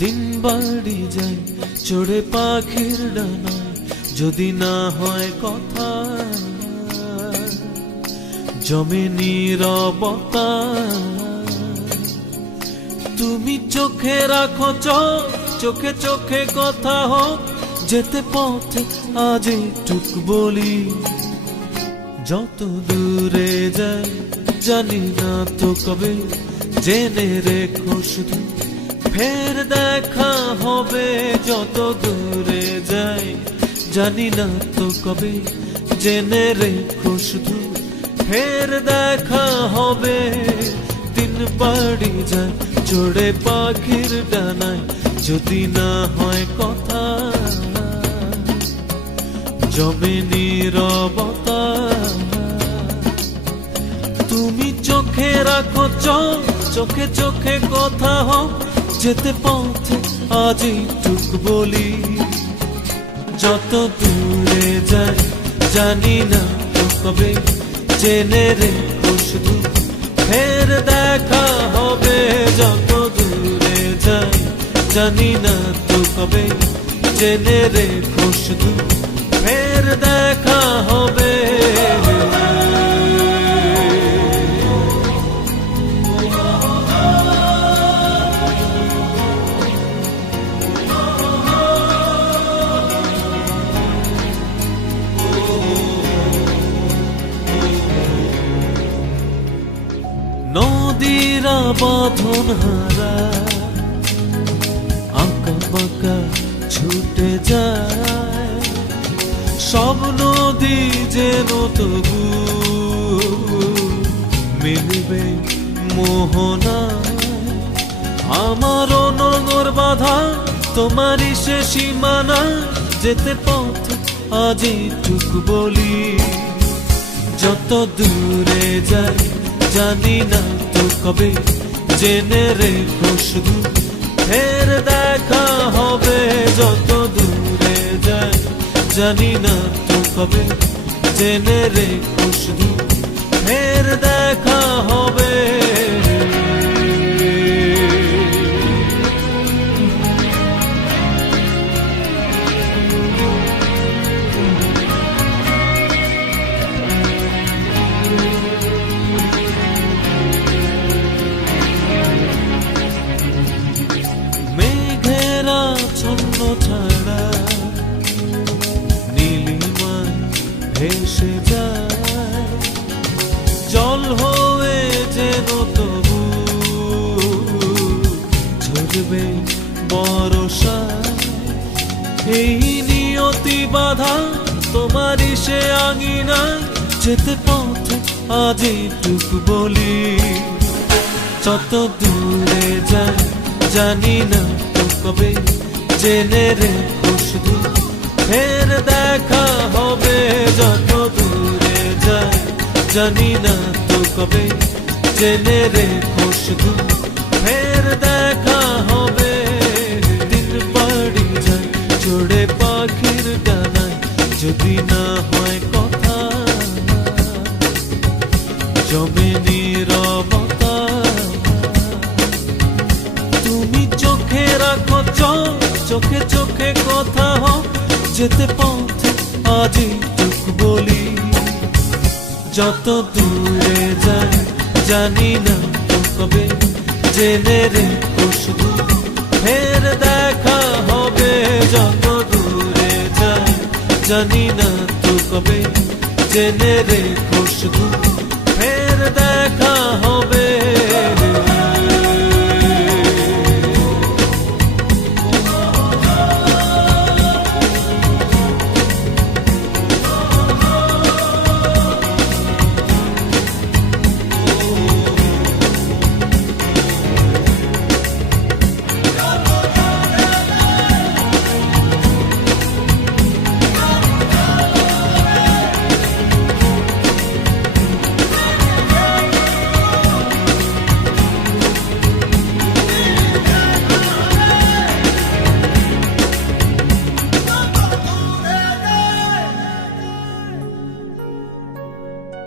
দিন বাড়ি যায় চড়ে পাখির ডানায়, যদি না হয় কথা জমে নীরবতা। তুমি চোখে রাখো চোখে চোখে কথা হোক, যেতে পথে আজ টুক বলি। যত দূরে যাই জানি না তো কবে, জেনে রেখো শুধু ফের দেখা হবে। যত দূরে যাই জানি না তো কবে, জেনে রেখো শুধু ফের দেখা হবে। দিন বাড়ি যায় চড়ে পাখির ডানায়, যদি না হয় কথা জমে নীরবতা। তুমি চোখে রাখো চোখে চোখে কথা হোক, যেতে পথে আজ টুক বলি। যত দূরে যাই জানি না তো কবে, জেনে রেখো শুধু ফের দেখা হবে। যত দূরে যাই জানি না তো কবে, জেনে রেখো শুধু ফের দেখা হবে। নদীরা বাঁধন হারা আঁকা বাঁকা ছুটে যায়, সব নদী যেন তবু মিলবে মোহনায়। আমার নগর বাধা তোমারই সে সীমানা, যেতে পথ আজ টুক বলি। যত দূরে যাই জানি না তো কবে, জেনে রেখো শুধু ফের দেখা হবে। যত দূরে যাই জানি না তো কবে, জেনে রেখো শুধু ফের দেখা হবে। ছন্ন ছাড়া নীলিমায় ভেসে যায়, জল হয়ে যেন তবু ঝরবে বর্ষায়। এই নিয়তি বাধা তোমারই সে আঙিনায়, যেতে পথে আজ টুক বলি। যত দূরে যাই জানি না তো কবে, জেনে রেখো শুধু ফের দেখা হবে। যত দূরে যাই জানি না তো কবে, জেনে রেখো শুধু ফের দেখা হবে। দিন বাড়ি যায় চড়ে পাখির ডানায়, যদি না হয় কথা জমে নীরবতা। তুমি চোখে রাখো চোখে চোখে কথা হোক, যেতে পথে আজ টুক বলি। যত দূরে যাই জানি না তো কবে, জেনে রেখো শুধু ফের দেখা হবে। যত দূরে যাই জানি না তো কবে, জেনে রেখো শুধু ফের দেখা